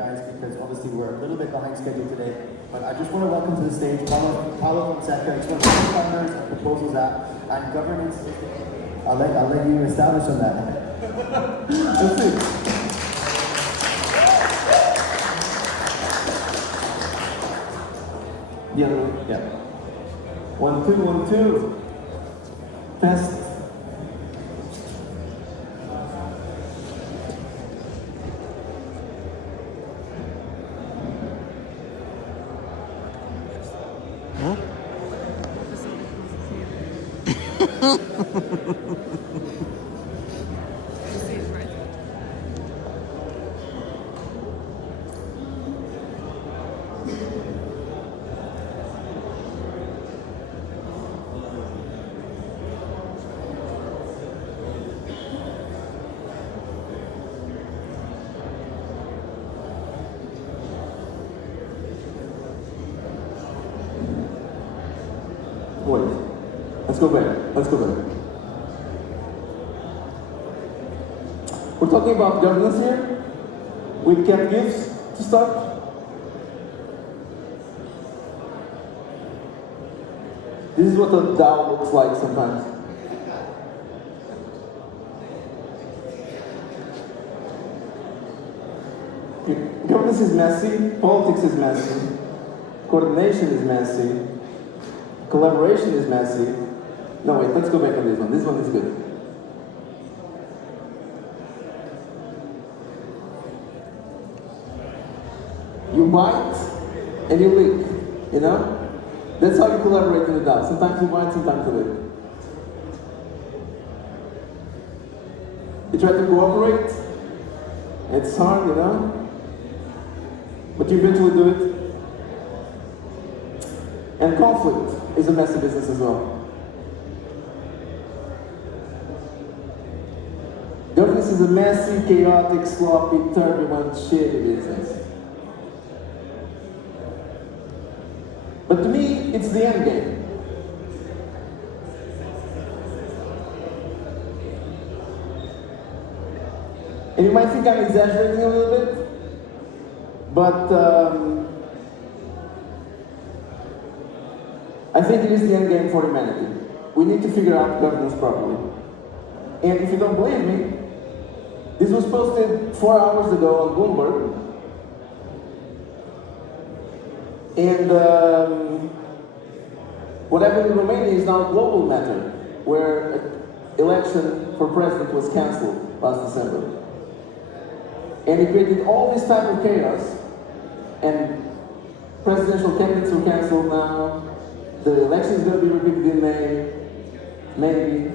guys, because obviously we're a little bit behind schedule today. But I just want to welcome to the stage Paulo Fonseca. He's one of the co-founders of Proposals App and Governance. I'll let you establish on that. Let's see. The other one, yeah. 1, 2, 1, 2. Test. Huh? Wait, let's go back. We're talking about governance here. We've kept gifts to start. This is what the DAO looks like sometimes. Governance is messy, politics is messy, coordination is messy, collaboration is messy. No, wait, let's go back on this one. This one is good. You bite and you lick, you know? That's how you collaborate in the DAO. Sometimes you bite, sometimes you lick. You try to cooperate. It's hard, you know? But you eventually do it. And conflict is a messy business as well. Governance is a messy, chaotic, sloppy, turbulent, shitty business. But to me, it's the end game. And you might think I'm exaggerating a little bit, but I think it is the end game for humanity. We need to figure out governance properly. And if you don't believe me, this was posted 4 hours ago on Bloomberg. And what happened in Romania is now a global matter, where an election for president was cancelled last December. And it created all this type of chaos, and presidential candidates were cancelled now. The election is going to be repeated in May, maybe.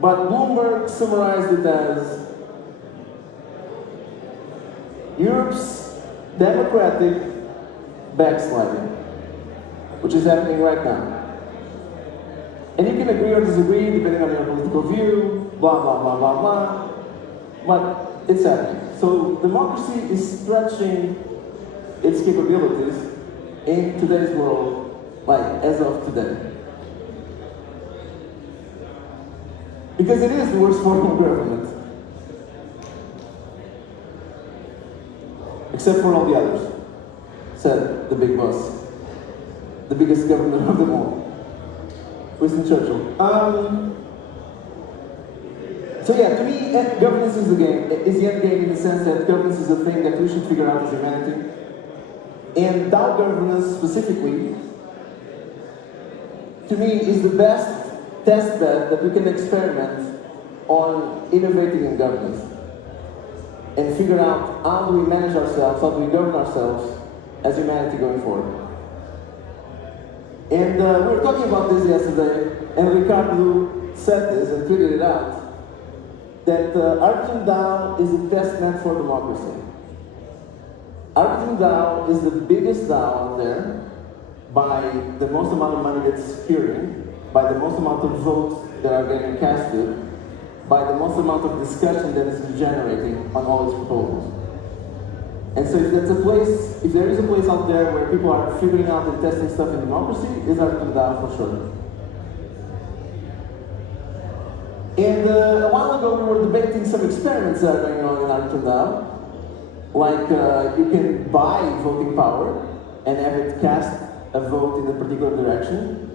But Bloomberg summarized it as Europe's democratic backsliding, which is happening right now. And you can agree or disagree depending on your political view, blah, blah, blah, blah, blah. But it's happening. So democracy is stretching its capabilities in today's world, like as of today. Because it is the worst form of government. Except for all the others, said the big boss. The biggest government of them all. Winston Churchill. So yeah, to me, governance is the game. Is the end game in the sense that governance is a thing that we should figure out as humanity. And DAO governance specifically, to me, is the best test bed that we can experiment on innovating in governance. And figure out how do we manage ourselves, how do we govern ourselves as humanity going forward. And we were talking about this yesterday, and Ricardo said this and tweeted it out, that Arbitrum DAO is a test net for democracy. Arbitrum DAO is the biggest DAO out there by the most amount of money that's appearing, by the most amount of votes that are getting casted, by the most amount of discussion that is generating on all its proposals. And so if that's a place, if there is a place out there where people are figuring out and testing stuff in democracy, it's Arbitrum DAO for sure. And a while ago we were debating some experiments that are going on in Arbitrum DAO. Like you can buy voting power and have it cast a vote in a particular direction.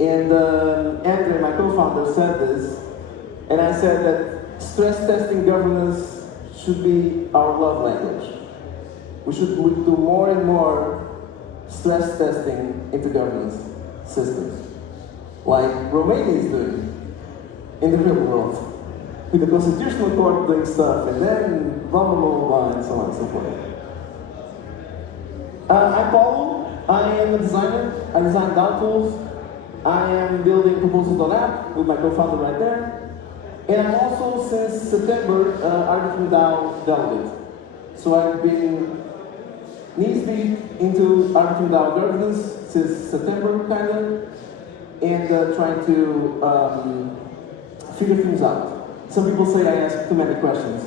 And Andrew, my co-founder, said this, and I said that stress testing governance should be our love language. We should do more and more stress testing into governance systems, like Romania is doing in the real world, with the constitutional court doing stuff, and then blah, blah, blah, blah, and so on and so forth. I'm Paulo. I am a designer. I design DAO tools. I am building proposals.app with my co-founder right there. And I'm also, since September, Arbitrum DAO delegate. So I've been knees deep into Arbitrum DAO governance since September, kind of, and trying to figure things out. Some people say I ask too many questions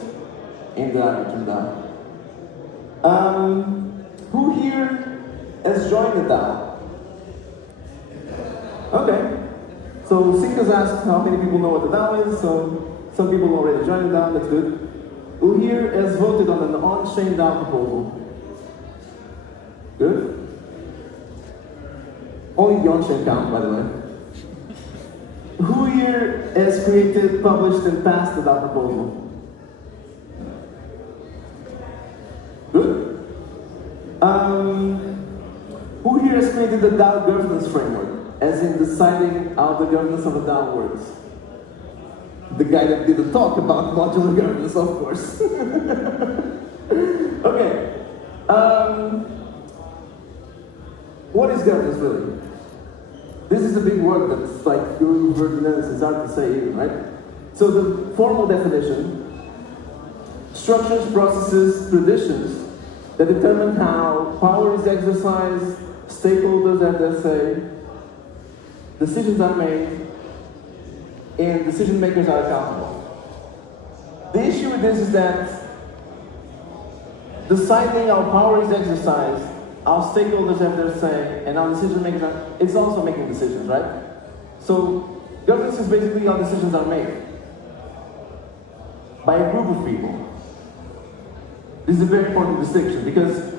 in the Arbitrum DAO. Who here has joined the DAO? Okay. So Sinka's asked how many people know what the DAO is, so some people already joined the DAO, that's good. Who here has voted on an on-chain DAO proposal? Good. Only the on-chain count, by the way. Who here has created, published, and passed the DAO proposal? Good. Who here has created the DAO governance framework, as in deciding how the governance of a DAO works? The guy that did the talk about modular governance, of course. Okay. What is governance really? This is a big word that's like, it's hard to say even, right? So the formal definition: structures, processes, traditions that determine how power is exercised, stakeholders have their say, decisions are made, and decision makers are accountable. The issue with this is that deciding how power is exercised, how stakeholders have their say, and how decision makers are, it's also making decisions, right? So governance is basically how decisions are made by a group of people. This is a very important distinction, because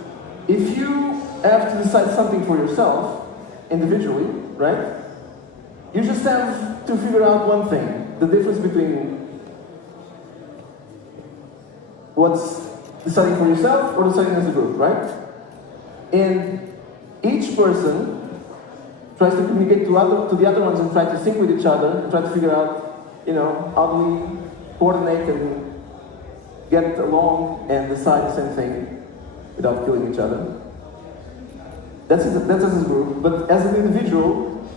if you have to decide something for yourself, individually, right? You just have to figure out one thing: the difference between what's deciding for yourself or deciding as a group, right? And each person tries to communicate to the other ones and try to sync with each other and try to figure out, how do we coordinate and get along and decide the same thing without killing each other. That's as a group, but as an individual,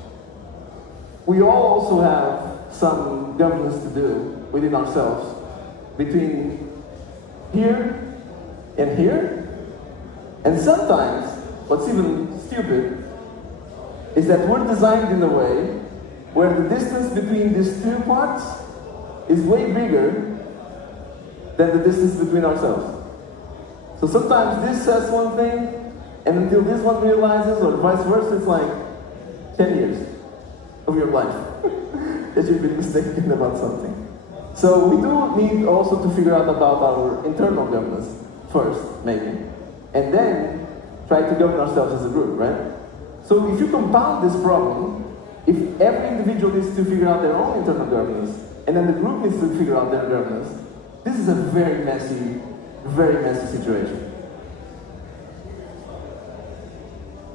we all also have some governance to do within ourselves, between here and here. And sometimes, what's even stupid, is that we're designed in a way where the distance between these two parts is way bigger than the distance between ourselves. So sometimes this says one thing, and until this one realizes, or vice versa, it's like 10 years of your life that you've been mistaken about something. So we do need also to figure out about our internal governance first, maybe, and then try to govern ourselves as a group, right? So if you compound this problem, if every individual needs to figure out their own internal governance, and then the group needs to figure out their governance, this is a very messy situation.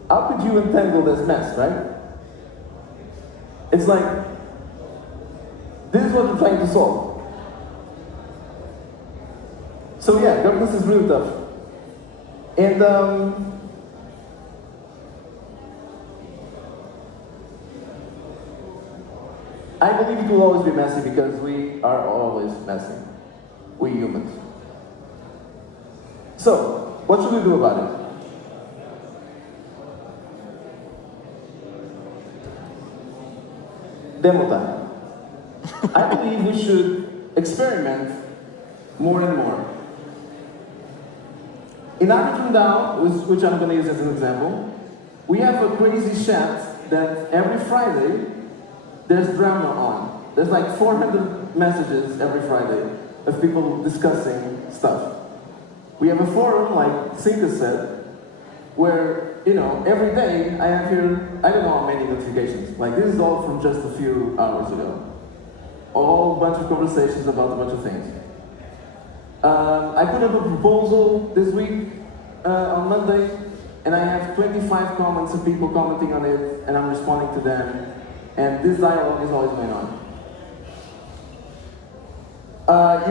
How could you untangle this mess, right? It's like, this is what we're trying to solve. So yeah, governance is really tough. And I believe it will always be messy because we are always messy. We humans. So, what should we do about it? Demo time. I believe we should experiment more and more. In Arbitrum DAO, which I'm going to use as an example, we have a crazy chat that every Friday there's drama on. There's like 400 messages every Friday of people discussing stuff. We have a forum, like Cinca said, where, every day I have here, I don't know how many notifications. Like, this is all from just a few hours ago. All bunch of conversations about a bunch of things. I put up a proposal this week, on Monday, and I have 25 comments of people commenting on it, and I'm responding to them, and this dialogue is always going on.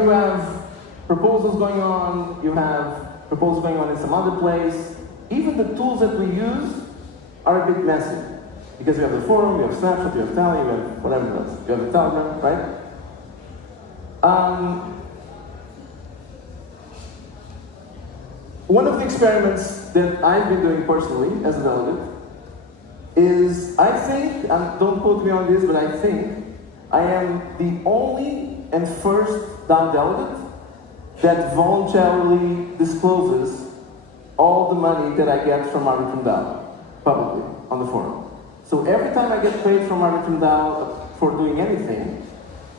You have proposals going on, you have proposals going on in some other place. Even the tools that we use are a bit messy. Because you have the forum, you have Snapchat, you have Tally, you have whatever else. You have the Telegram, right? One of the experiments that I've been doing personally as a delegate is, I think, and don't quote me on this, but I think I am the only and first DAO delegate that voluntarily discloses all the money that I get from Arbitrum DAO publicly on the forum. So every time I get paid from Arbitrum DAO for doing anything,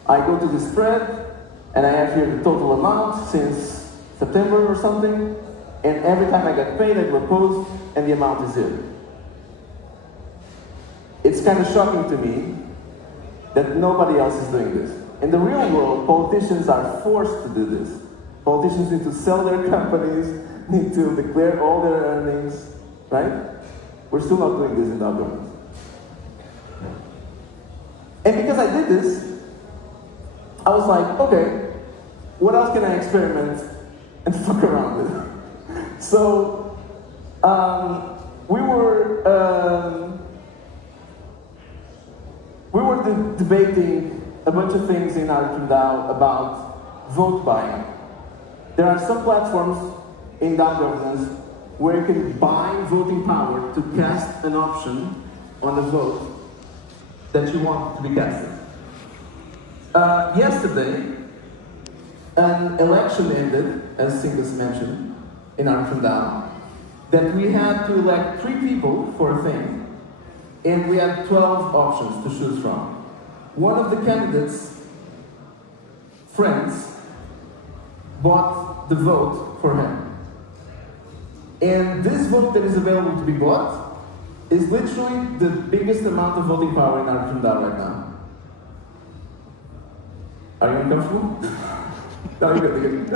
I go to the spread and I have here the total amount since September or something, and every time I get paid I do a post and the amount is zero. It's kind of shocking to me that nobody else is doing this. In the real world, politicians are forced to do this. Politicians need to sell their companies, need to declare all their earnings, right? We're still not doing this in our government. And because I did this, I was like, okay, what else can I experiment and fuck around with? So, we were debating a bunch of things in Arbitrum DAO about vote buying. There are some platforms in DAO governance where you can buy voting power to cast an option on the vote that you want to be casted. Yesterday, an election ended, as Singles mentioned, in Arbitrum DAO, that we had to elect 3 people for a thing, and we had 12 options to choose from. One of the candidates' friends bought the vote for him. And this vote that is available to be bought is literally the biggest amount of voting power in Arbitrum DAO right now. Are you uncomfortable? No, you're good.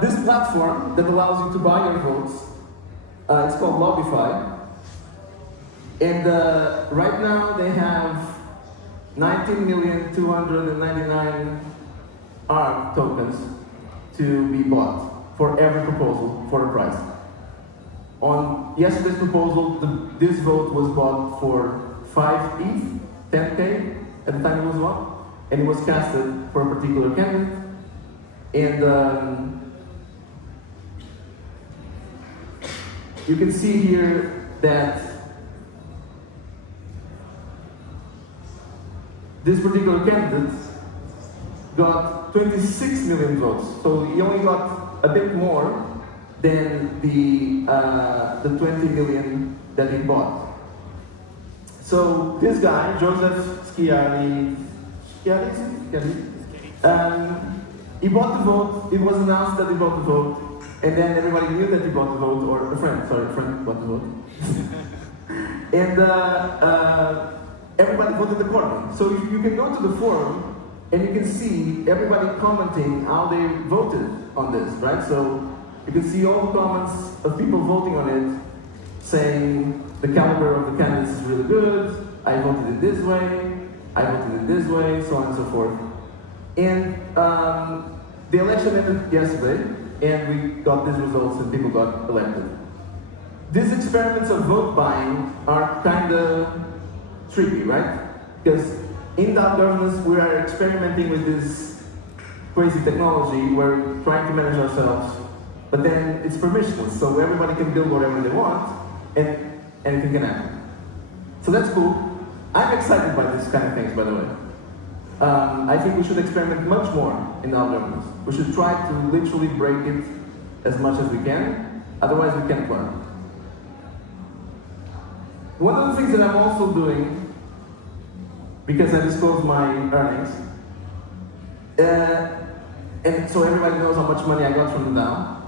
This platform that allows you to buy your votes, it's called Lobbyfy. And right now they have 19,299,000 ARC tokens to be bought for every proposal for a price. On yesterday's proposal, this vote was bought for 5 ETH, 10K at the time it was bought, and it was casted for a particular candidate. And you can see here that this particular candidate got 26 million votes, so he only got a bit more than the 20 million that he bought. So this guy, Joseph Schiari, he bought the vote. It was announced that he bought the vote, and then everybody knew that he bought the vote, or a friend bought the vote. And everybody voted accordingly. So you can go to the forum and you can see everybody commenting how they voted on this, right? So you can see all the comments of people voting on it, saying the caliber of the candidates is really good, I voted it this way, I voted it this way, so on and so forth. And the election ended yesterday, and we got these results and people got elected. These experiments of vote buying are kind of tricky, right? Because in that governance, we are experimenting with this crazy technology where we're trying to manage ourselves, but then it's permissionless, so everybody can build whatever they want, and anything can happen. So that's cool. I'm excited by these kind of things, by the way. I think we should experiment much more in our governance. We should try to literally break it as much as we can, otherwise we can't learn. One of the things that I'm also doing, because I disclosed my earnings, And so everybody knows how much money I got from the DAO.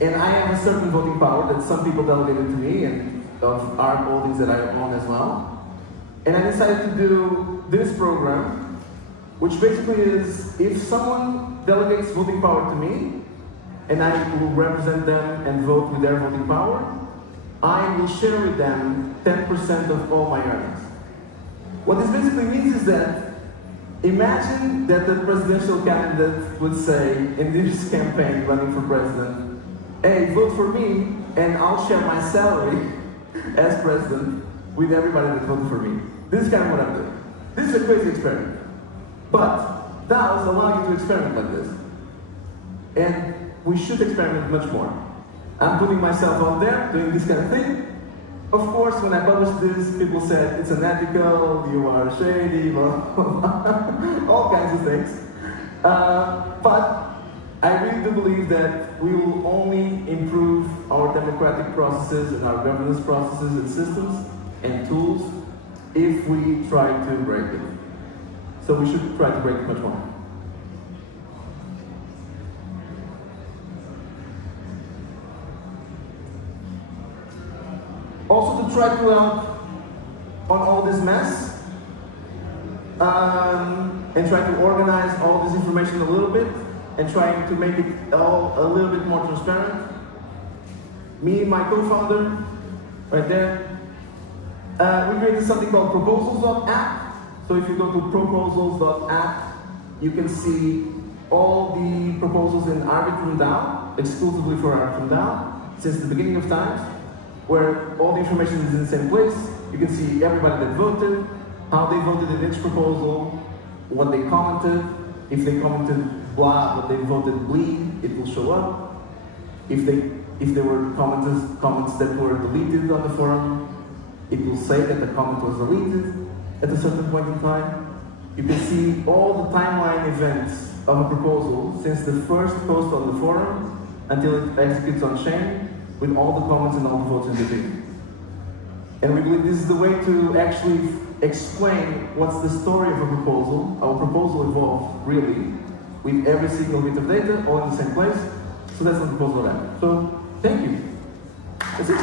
And I have a certain voting power that some people delegated to me and of art holdings that I own as well. And I decided to do this program, which basically is if someone delegates voting power to me, and I will represent them and vote with their voting power, I will share with them 10% of all my earnings. What this basically means is that imagine that the presidential candidate would say in this campaign running for president, hey, vote for me and I'll share my salary as president with everybody that voted for me. This is kind of what I'm doing. This is a crazy experiment. But DAOs allow you to experiment like this. And we should experiment much more. I'm putting myself out there, doing this kind of thing. Of course, when I published this, people said it's unethical, you are shady, all kinds of things. But I really do believe that we will only improve our democratic processes and our governance processes and systems and tools if we try to break it. So we should try to break it much more. Also to try to help on all this mess and try to organize all this information a little bit and trying to make it all a little bit more transparent. Me, my co-founder, right there, we created something called proposals.app. So if you go to proposals.app, you can see all the proposals in Arbitrum DAO, exclusively for Arbitrum DAO, since the beginning of times, where all the information is in the same place. You can see everybody that voted, how they voted in each proposal, what they commented. If they commented blah, what they voted bleed, it will show up. If there were comments that were deleted on the forum, it will say that the comment was deleted at a certain point in time. You can see all the timeline events of a proposal since the first post on the forum until it executes on chain, with all the comments and all the votes in between. And we believe this is the way to actually explain what's the story of a proposal, how a proposal evolved really, with every single bit of data all in the same place. So that's the proposal of that. So thank you. That's it.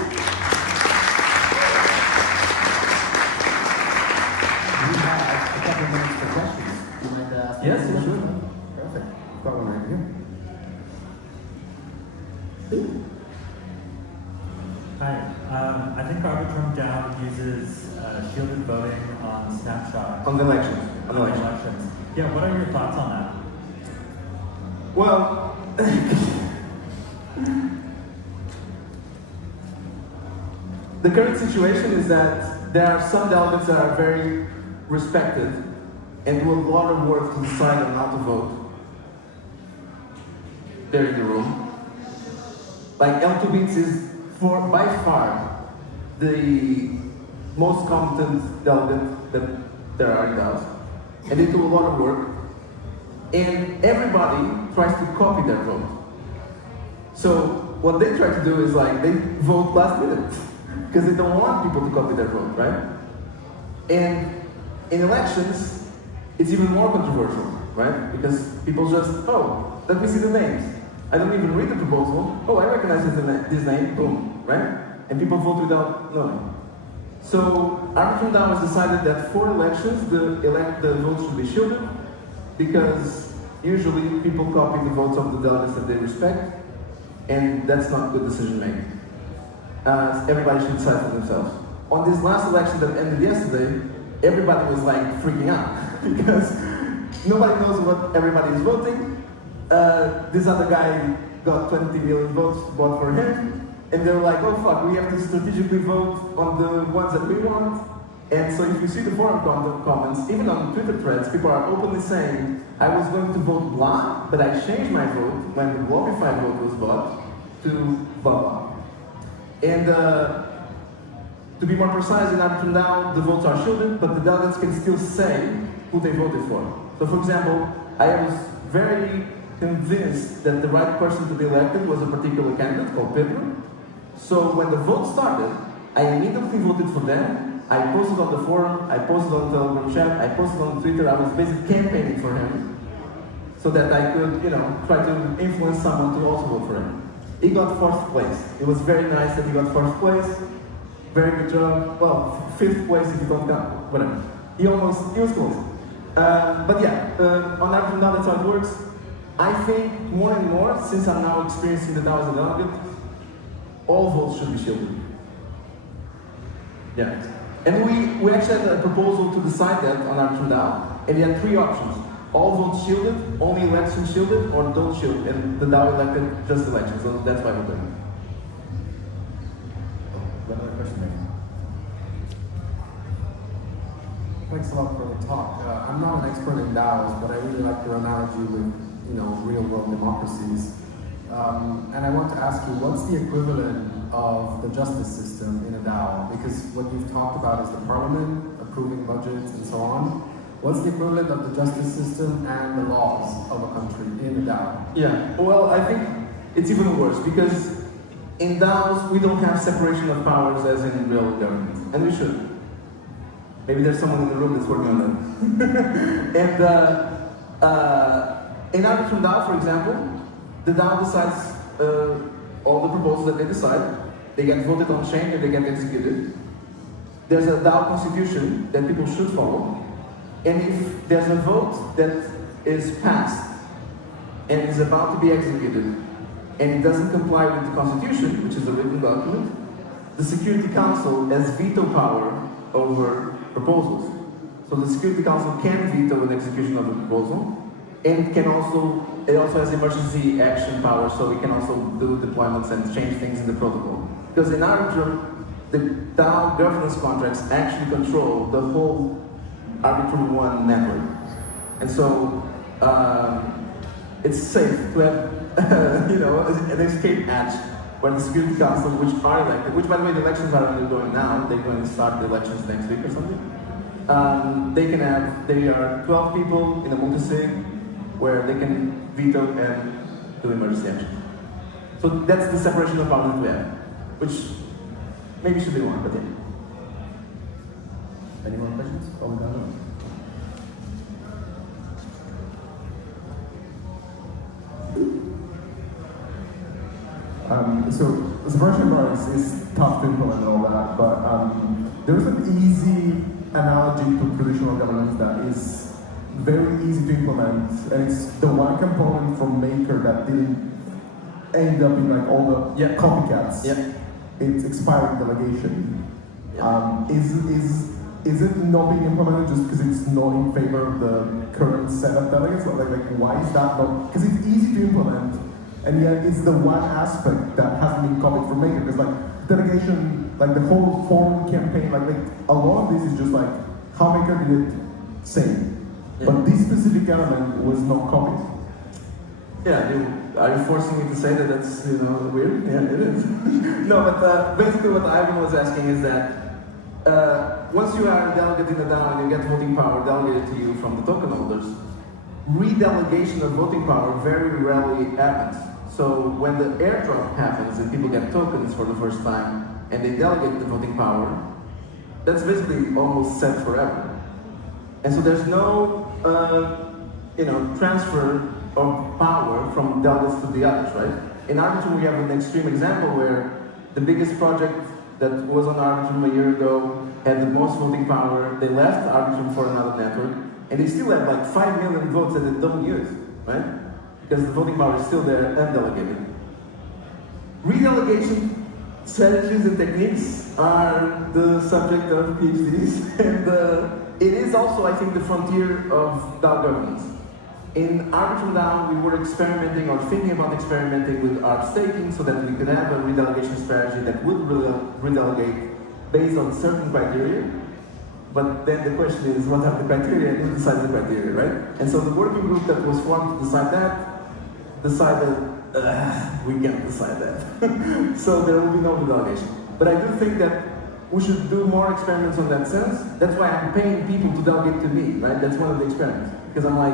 We have a couple of minutes for questions. You might ask. Yes, sure. Perfect. I've got one right here. Hi, I think Arbitrum DAO uses shielded voting on snapshot. On the elections. On elections. Yeah, what are your thoughts on that? Well, the current situation is that there are some delegates that are very respected and do a lot of work to decide on how to vote. They're in the room. Like L2 Beats is by far the most competent delegate that there are in DAOs. And they do a lot of work. And everybody tries to copy their vote. So what they try to do is like, they vote last minute. Because they don't want people to copy their vote, right? And in elections, it's even more controversial, right? Because people just, oh, let me see the names. I don't even read the proposal. Oh, I recognize this name, boom, right? And people vote without knowing. So Arbitrum DAO has decided that for elections, the votes should be shielded, because usually people copy the votes of the delegates that they respect, and that's not good decision making. Everybody should decide for themselves. On this last election that ended yesterday, everybody was like freaking out because nobody knows what everybody is voting. This other guy got 20 million votes bought for him, and they were like, oh fuck, we have to strategically vote on the ones that we want. And so if you see the forum comments, even on Twitter threads, people are openly saying, I was going to vote blah, but I changed my vote when the Globify vote was bought to blah blah. And to be more precise, in Arbitrum DAO, the votes are shielded, but the delegates can still say who they voted for. So for example, I was very convinced that the right person to be elected was a particular candidate called Pedro. So when the vote started, I immediately voted for them. I posted on the forum, I posted on the Telegram chat, I posted on Twitter. I was basically campaigning for him, so that I could, try to influence someone to also vote for him. He got 4th place. It was very nice that he got 4th place. Very good job. Well, 5th place if you don't count, whatever. He was close. But yeah, on average now that's how it works. I think more and more, since I'm now experiencing the DAO as a delegate, all votes should be shielded. Yeah. And we actually had a proposal to decide that on Arbitrum DAO, and we had 3 options. All votes shielded, only elections shielded, or don't shield, and the DAO elected just elections, so that's why we're doing it. Another question, Megan. Thanks a lot for the talk. I'm not an expert in DAOs, but I really like your analogy with, real-world democracies. And I want to ask you, what's the equivalent of the justice system in a DAO? Because what you've talked about is the parliament approving budgets and so on. What's the equivalent of the justice system and the laws of a country in a DAO? Yeah, well, I think it's even worse because in DAOs we don't have separation of powers as in real government, and we should. Maybe there's someone in the room that's working on that. And in Arbitrum DAO, for example, the DAO decides all the proposals that they decide. They get voted on chain and they get executed. There's a DAO constitution that people should follow. And if there's a vote that is passed and is about to be executed and it doesn't comply with the constitution, which is a written document, the Security Council has veto power over proposals. So the Security Council can veto an execution of a proposal, and it also has emergency action power, so it can also do deployments and change things in the protocol. Because in Arbitrum, the DAO governance contracts actually control the whole Arbitrum 1 network. And so it's safe to have an escape hatch where the Security Council, which are elected, which by the way the elections are undergoing now, they're going to start the elections next week or something. They are 12 people in a multi-sig where they can veto and do emergency action. So that's the separation of powers that we have, which maybe should be one, but yeah. Any more questions? So separation of powers is tough to implement and all that, but there is an easy analogy to traditional governance that is very easy to implement, and it's the one component from Maker that didn't end up in like all the copycats. Yeah. It's expiring delegation. Yeah. Is it not being implemented just because it's not in favor of the current set of delegates? Like why is that not? Because it's easy to implement, and yet it's the one aspect that hasn't been copied from Maker. Because like delegation, like the whole form campaign, like a lot of this is just like how Maker did it same. Yeah. But this specific element was not copied. Yeah, are you forcing me to say that that's weird? Yeah, it is. No, but basically what Ivan was asking is that once you are a delegate in the DAO and you get voting power delegated to you from the token holders, redelegation of voting power very rarely happens. So when the airdrop happens and people get tokens for the first time and they delegate the voting power, that's basically almost set forever. And so there's no transfer of power from delegates to the others, right? In Arbitrum we have an extreme example where the biggest project that was on Arbitrum a year ago had the most voting power. They left Arbitrum for another network, and they still have like 5 million votes that they don't use, right? Because the voting power is still there undelegated. Redelegation strategies and techniques are the subject of PhDs, and it is also, I think, the frontier of DAO governance. In Arbitrum DAO, we were experimenting or thinking about experimenting with ARB staking so that we could have a redelegation strategy that would redelegate based on certain criteria. But then the question is, what are the criteria and who decides the criteria, right? And so the working group that was formed to decide that decided, we can't decide that. So there will be no redelegation. But I do think that we should do more experiments on that sense. That's why I'm paying people to delegate to me, right? That's one of the experiments. Because I'm like,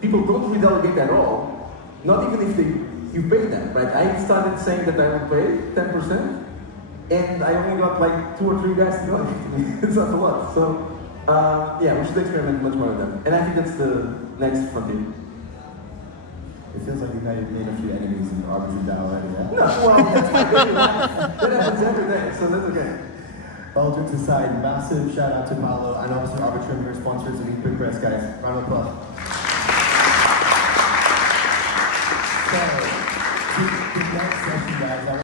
people don't redelegate at all, not even if you pay them, right? I started saying that I would pay 10%, and I only got like 2 or 3 guys to delegate to me. It's not a lot. So, yeah, we should experiment much more with them. And I think that's the next frontier. It feels like you may have made a few enemies in Arbitrum DAO already, yeah? No, well, that's my daily life. That happens every day, so that's okay. All jokes aside, massive shout out to Paulo and obviously Arbitrum, your sponsors of Bucharest, guys. Round of applause.